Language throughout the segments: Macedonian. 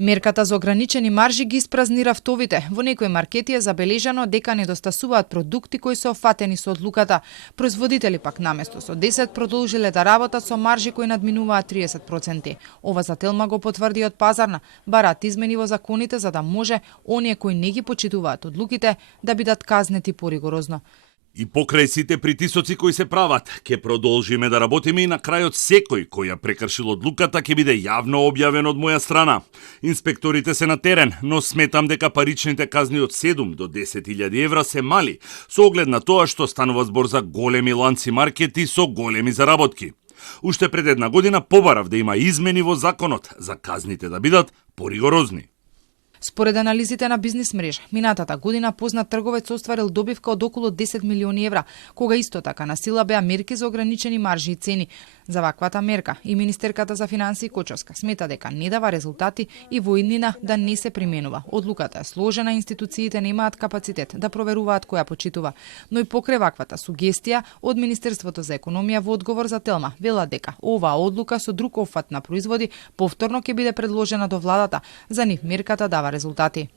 Мерката за ограничени маржи ги испразни рафтовите. Во некои маркети е забележано дека недостасуваат продукти кои се офатени со одлуката. Производители пак наместо со 10 продолжиле да работат со маржи кои надминуваат 30%. Ова за Телма го потврди од пазарна. Бараат измени во законите за да може оние кои не ги почитуваат одлуките да бидат казнети поригорозно. И покрај сите притисоци кои се прават, ќе продолжиме да работиме и на крајот секој кој ја прекршил одлуката ќе биде јавно објавен од моја страна. Инспекторите се на терен, но сметам дека паричните казни од 7 до 10.000 евра се мали, со оглед на тоа што станува збор за големи ланци маркети со големи заработки. Уште пред една година побарав да има измени во законот за казните да бидат поригорозни. Според анализите на бизнис мрежа, минатата година познат трговец остварил добивка од околу 10 милиони евра, кога исто така на сила беа мерки за ограничени маржи и цени. За ваквата мерка и Министерката за финансии Кочовска смета дека не дава резултати и во иднина да не се применува. Одлуката е сложена, институциите немаат капацитет да проверуваат која почитува. Но и покрај ваквата сугестија од Министерството за економија во одговор за Телма вела дека оваа одлука со друг офат на производи повторно ќе биде предложена до владата. За нив мерката дава резултати.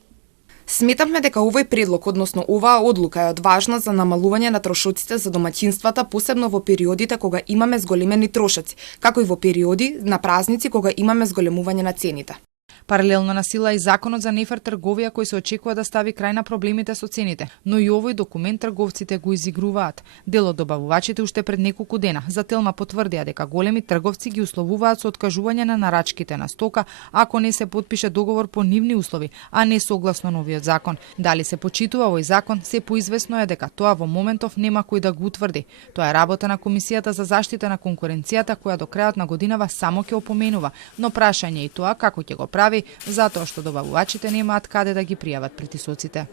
Сметавме дека овој предлог, односно оваа одлука е од важност за намалување на трошоците за домаќинствата, посебно во периодите кога имаме зголемени трошоци, како и во периоди на празници кога имаме зголемување на цените. Паралелно на сила и законот за нефер трговија кој се очекува да стави крај на проблемите со цените, но и овој документ трговците го изигруваат. Дел од добавувачите уште пред неколку дена за Телма потврдија дека големи трговци ги условуваат со откажување на нарачките на стока ако не се потпише договор по нивни услови, а не согласно новиот закон. Дали се почитува овој закон, се поизвестно е дека тоа во моментов нема кој да го утврди. Тоа е работа на Комисијата за заштита на конкуренцијата која до крајот на годинава само ќе опоменува, но прашање е и тоа како ќе го прави, затоа што добавувачите немаат каде да ги пријават притисоците.